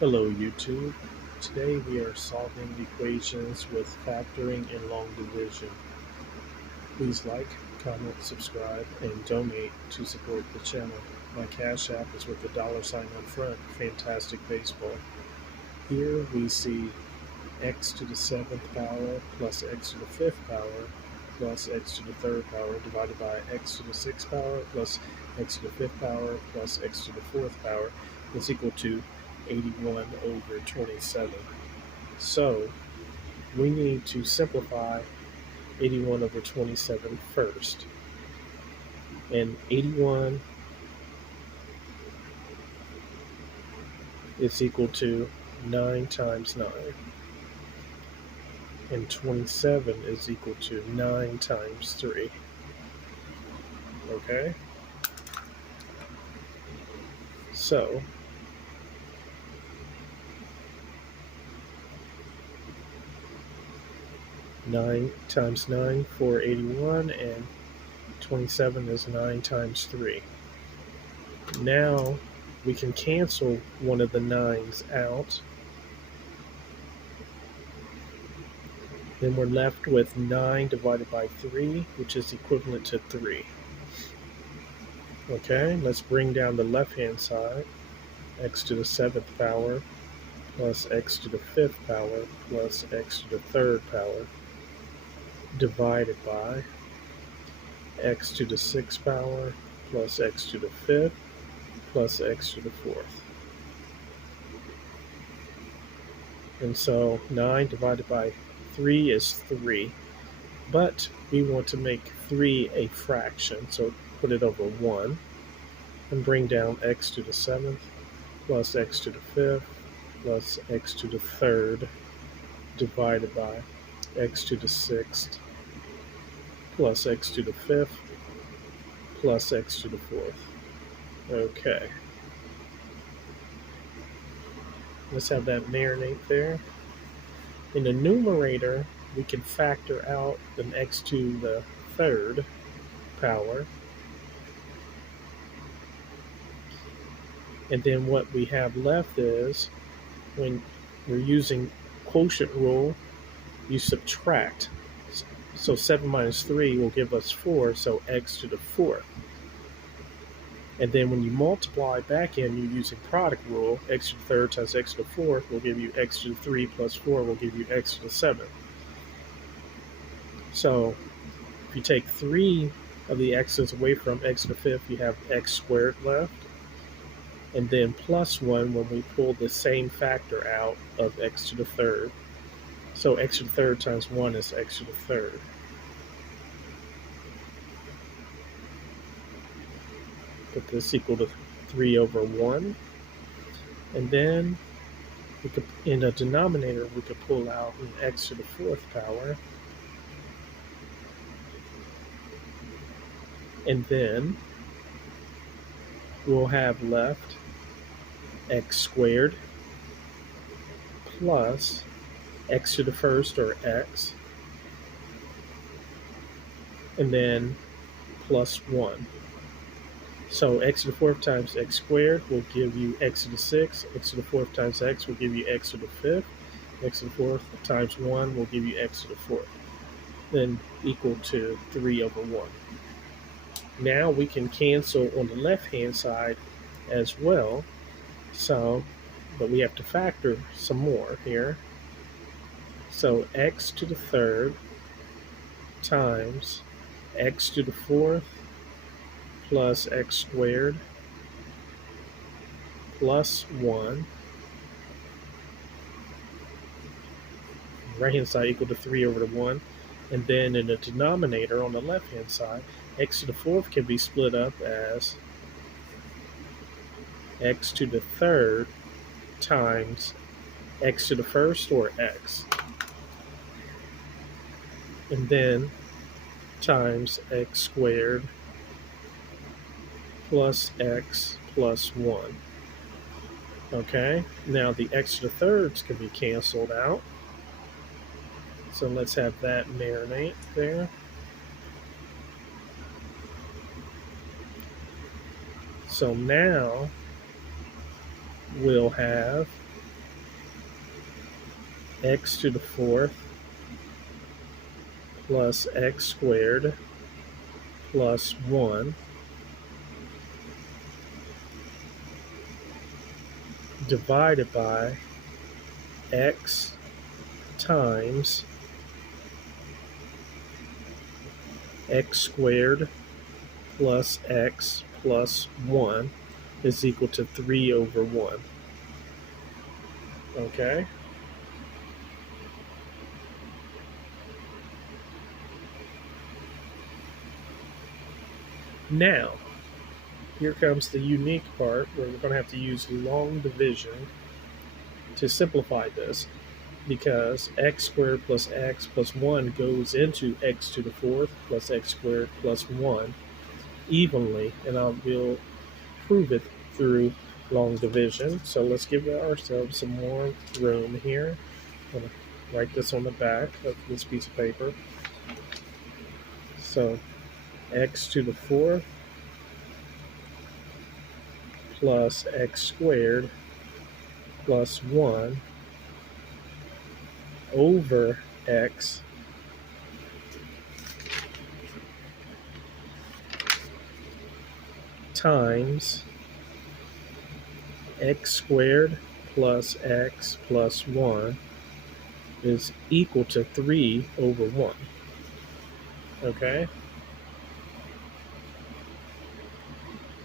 Hello YouTube. Today we are solving equations with factoring and long division. Please like, comment, subscribe, and donate to support the channel. My Cash App is with the $sign up front, Fantastic Baseball. Here we see x to the 7th power plus x to the 5th power plus x to the 3rd power divided by x to the 6th power plus x to the 5th power plus x to the 4th power is equal to 81 over 27. So we need to simplify 81 over 27 first. And 81 is equal to 9 times 9. And 27 is equal to 9 times 3. Okay? So, nine times 9 for 81, and 27 is 9 times 3. Now we can cancel one of the 9's out. Then we're left with 9 divided by 3, which is equivalent to 3. Okay, let's bring down the left-hand side. X to the 7th power plus x to the 5th power plus x to the 3rd power divided by x to the 6th power plus x to the 5th plus x to the 4th. And so 9 divided by 3 is 3, but we want to make 3 a fraction, so put it over 1 and bring down x to the 7th plus x to the 5th plus x to the 3rd divided by x to the 6th plus x to the 5th plus x to the 4th. Okay. Let's have that marinate there. In the numerator, we can factor out an x to the 3rd power. And then what we have left is, when we're using quotient rule, you subtract. So 7 minus 3 will give us 4, so x to the 4th. And then when you multiply back in, you're using product rule, x to the 3rd times x to the 4th will give you x to the 3 plus 4 will give you x to the 7th. So if you take 3 of the x's away from x to the 5th, you have x squared left. And then plus 1 when we pull the same factor out of x to the 3rd. So x to the 3rd times 1 is x to the 3rd. Put this equal to 3 over 1. And then we could, in the denominator, we could pull out an x to the 4th power. And then we'll have left x squared plus x to the 1st, or x, and then plus 1. So x to the 4th times x squared will give you x to the 6th, x to the 4th times x will give you x to the 5th, x to the 4th times 1 will give you x to the 4th, then equal to 3 over 1. Now we can cancel on the left-hand side as well, so, but we have to factor some more here. So x to the 3rd times x to the 4th plus x squared plus 1. Right hand side equal to 3 over the 1. And then in the denominator on the left hand side, x to the 4th can be split up as x to the 3rd times x to the 1st, or x. And then times x squared plus x plus 1. Okay, now the x to the 3rds can be canceled out. So let's have that marinate there. So now we'll have x to the fourth plus x squared plus 1 divided by x times x squared plus x plus 1 is equal to 3 over 1. Okay? Now, here comes the unique part where we're going to have to use long division to simplify this, because x squared plus x plus 1 goes into x to the fourth plus x squared plus 1 evenly, and we'll prove it through long division. So let's give ourselves some more room here. I'm going to write this on the back of this piece of paper. So x to the fourth plus x squared plus 1 over x times x squared plus x plus 1 is equal to 3 over 1. Okay?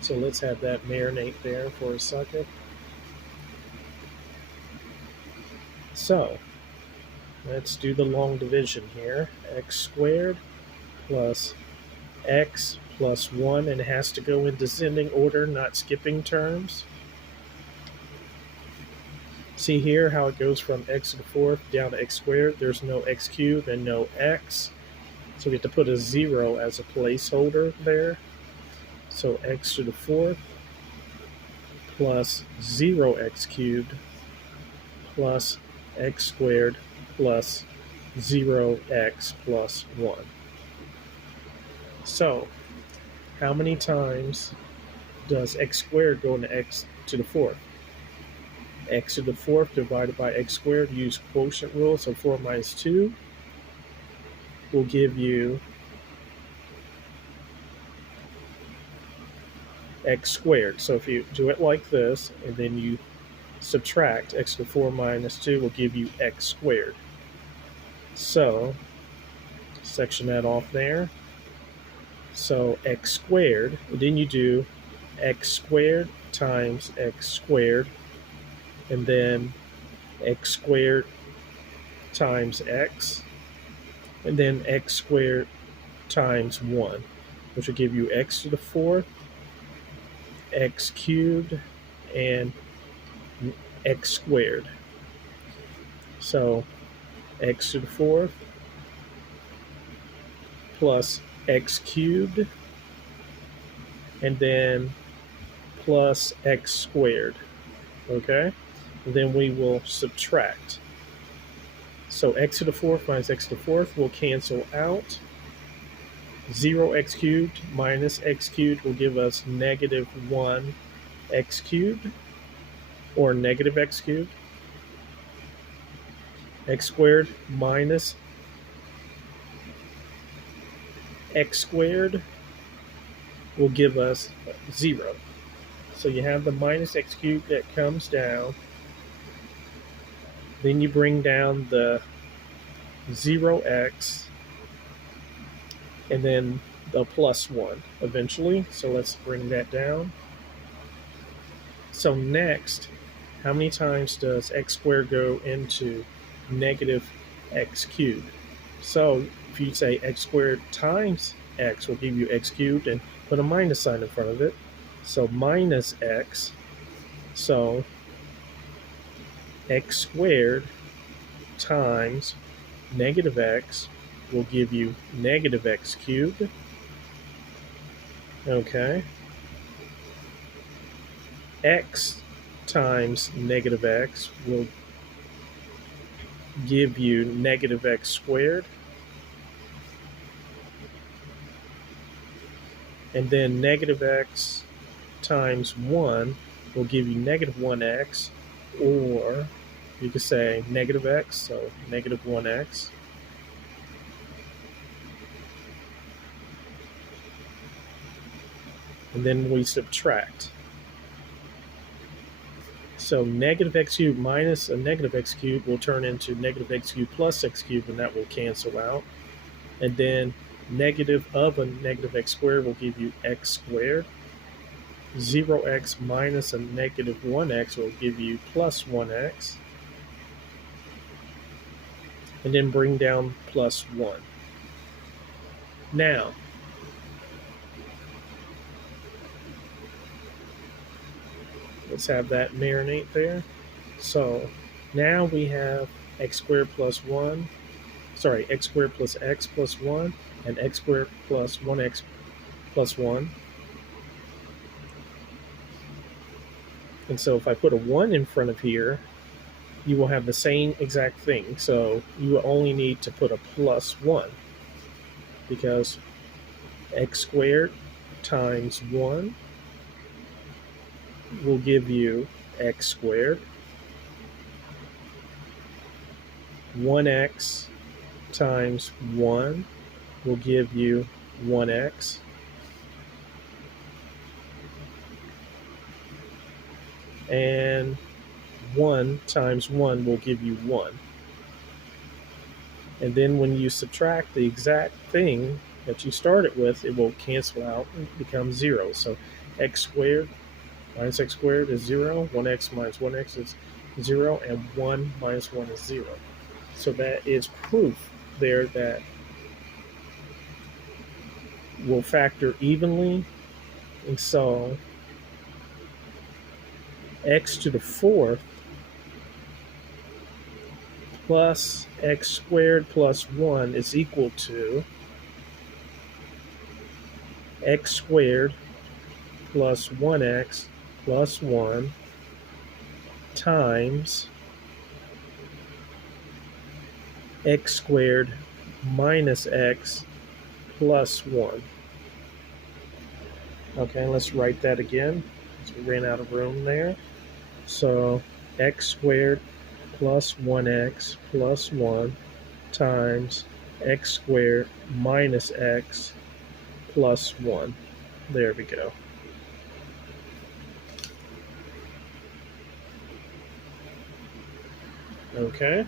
So let's have that marinate there for a second. So let's do the long division here. X squared plus x plus 1, and it has to go in descending order, not skipping terms. See here how it goes from x to the fourth down to x squared. There's no x cubed and no x. So we have to put a 0 as a placeholder there. So x to the fourth plus 0x cubed plus x squared plus 0x plus 1. So how many times does x squared go into x to the fourth? X to the fourth divided by x squared, use quotient rule, so 4 minus 2 will give you x squared. So if you do it like this, and then you subtract x to the 4 minus 2 will give you x squared. So section that off there. So x squared, and then you do x squared times x squared, and then x squared times x, and then x squared times 1, which will give you x to the fourth, x cubed, and x squared. So x to the fourth plus x cubed, and then plus x squared. Okay? And then we will subtract. So x to the fourth minus x to the fourth will cancel out. 0x cubed minus x cubed will give us negative 1x cubed, or negative x cubed. X squared minus x squared will give us 0. So you have the minus x cubed that comes down. Then you bring down the 0x, and then the plus 1 eventually. So let's bring that down. So next, how many times does x squared go into negative x cubed? So if you say x squared times x will give you x cubed, and put a minus sign in front of it. So minus x. So x squared times negative x will give you negative x cubed. Okay. X times negative x will give you negative x squared. And then negative x times 1 will give you negative 1x, or You could say negative x, so negative 1x. And then we subtract. So negative x cubed minus a negative x cubed will turn into negative x cubed plus x cubed, and that will cancel out. And then negative of a negative x squared will give you x squared. 0x minus a negative 1x will give you plus 1x. And then bring down plus 1. Now, let's have that marinate there. So now we have x squared plus 1, x squared plus x plus 1, and x squared plus 1x plus 1. And so if I put a 1 in front of here, you will have the same exact thing. So you will only need to put a plus 1, because x squared times 1 will give you x squared. 1x times 1 will give you 1x. And 1 times 1 will give you 1. And then when you subtract the exact thing that you started with, it will cancel out and become 0. So x squared minus x squared is 0. 1x minus 1x is 0. And 1 minus 1 is 0. So that is proof there that will factor evenly. And so x to the 4th plus x squared plus 1 is equal to x squared plus 1x plus 1 times x squared minus x plus 1. Okay, let's write that again. So we ran out of room there. So x squared plus 1x plus 1 times x squared minus x plus 1. There we go. Okay.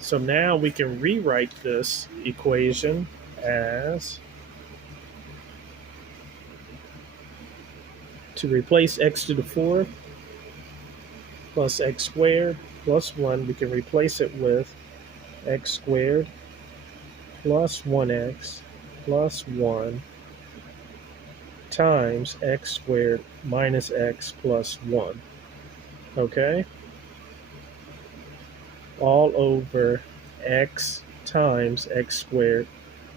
So now we can rewrite this equation as, to replace x to the 4th plus x squared plus 1, we can replace it with x squared plus 1x plus 1 times x squared minus x plus 1. Okay? All over x times x squared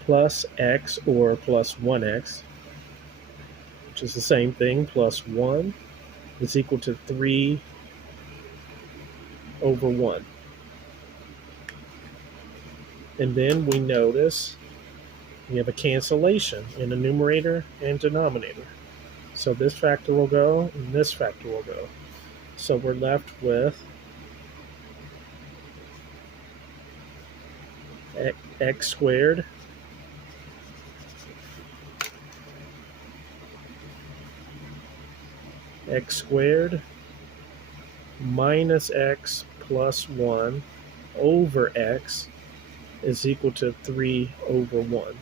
plus x, or plus 1x, which is the same thing, plus 1, is equal to 3 over 1. And then we notice we have a cancellation in the numerator and denominator. So this factor will go, and this factor will go. So we're left with x squared minus x plus 1 over x is equal to 3 over 1.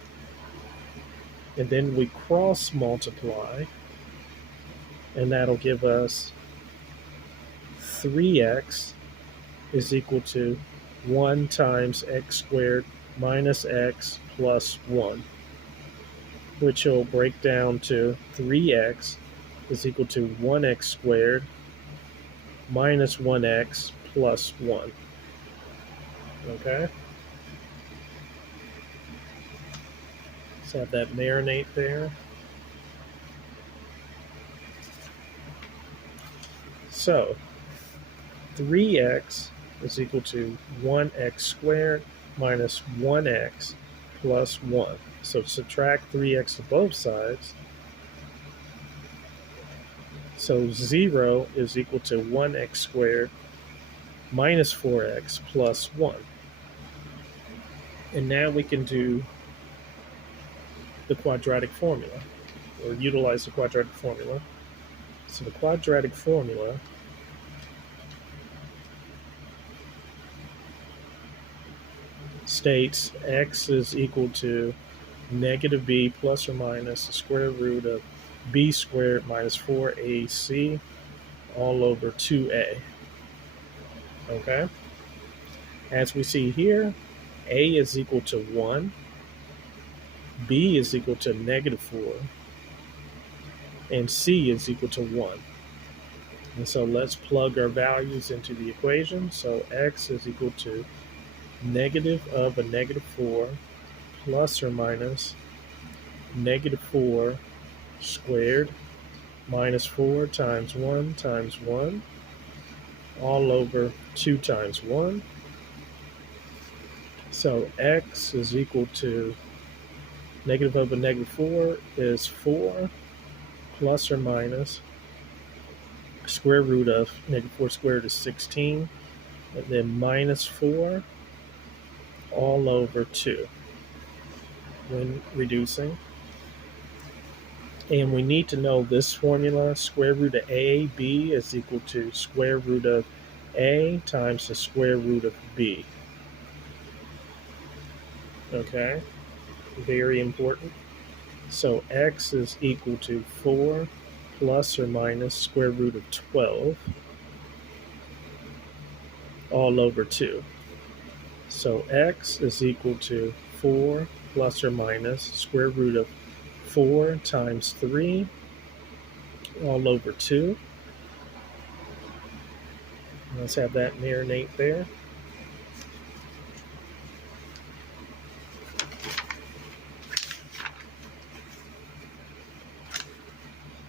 And then we cross multiply, and that'll give us 3x is equal to 1 times x squared minus x plus 1, which will break down to 3x is equal to 1x squared minus 1x plus 1. Okay? Let's have that marinate there. So 3x is equal to 1x squared minus 1x plus 1. So subtract 3x to both sides, So 0 is equal to 1x squared minus 4x plus 1. And now we can do the quadratic formula, or utilize the quadratic formula. So the quadratic formula states x is equal to negative b plus or minus the square root of b squared minus 4ac all over 2a. Okay? As we see here, a is equal to 1, b is equal to negative 4, and c is equal to 1. And so let's plug our values into the equation. So x is equal to negative of a negative 4 plus or minus negative 4 squared minus 4 times 1 all over 2 times 1. So x is equal to negative of a negative 4 is 4 plus or minus square root of negative 4 squared is 16, and then minus 4 all over 2 when reducing. And we need to know this formula, square root of ab is equal to square root of a times the square root of b. Okay, very important. So x is equal to 4 plus or minus square root of 12 all over 2. So x is equal to 4 plus or minus square root of 4 times 3 all over 2. Let's have that marinate there.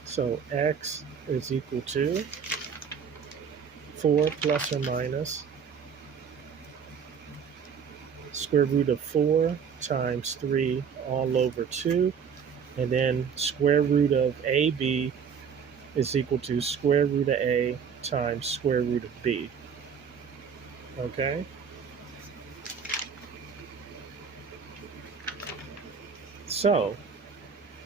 So x is equal to 4 plus or minus square root of 4 times 3 all over 2. And then square root of AB is equal to square root of A times square root of B. Okay? So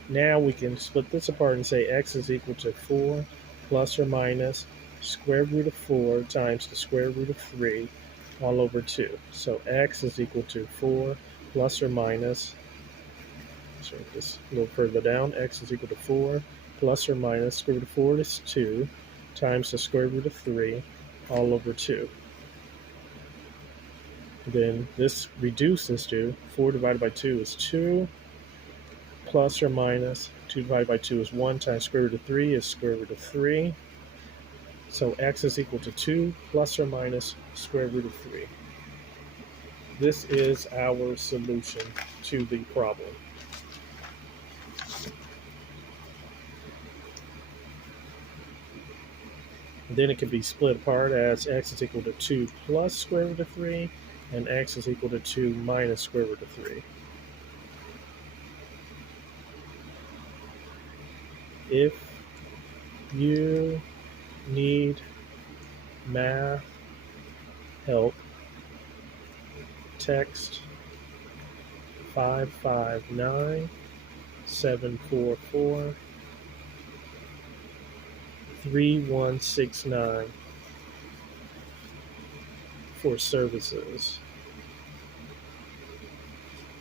now we can split this apart and say x is equal to 4 plus or minus square root of 4 times the square root of 3 all over 2. So x is equal to 4 plus or minus, so this a little further down, x is equal to 4 plus or minus square root of 4 is 2 times the square root of 3 all over 2. Then this reduces to 4 divided by 2 is 2 plus or minus 2 divided by 2 is 1 times square root of 3 is square root of 3. So x is equal to 2 plus or minus square root of 3. This is our solution to the problem. Then it can be split apart as x is equal to 2 plus square root of 3 and x is equal to 2 minus square root of 3. If you need math help, text 559 744 3169 for services.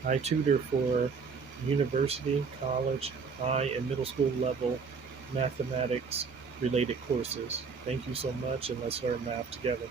I tutor for university, college, high, and middle school level mathematics related courses. Thank you so much, and let's learn math together.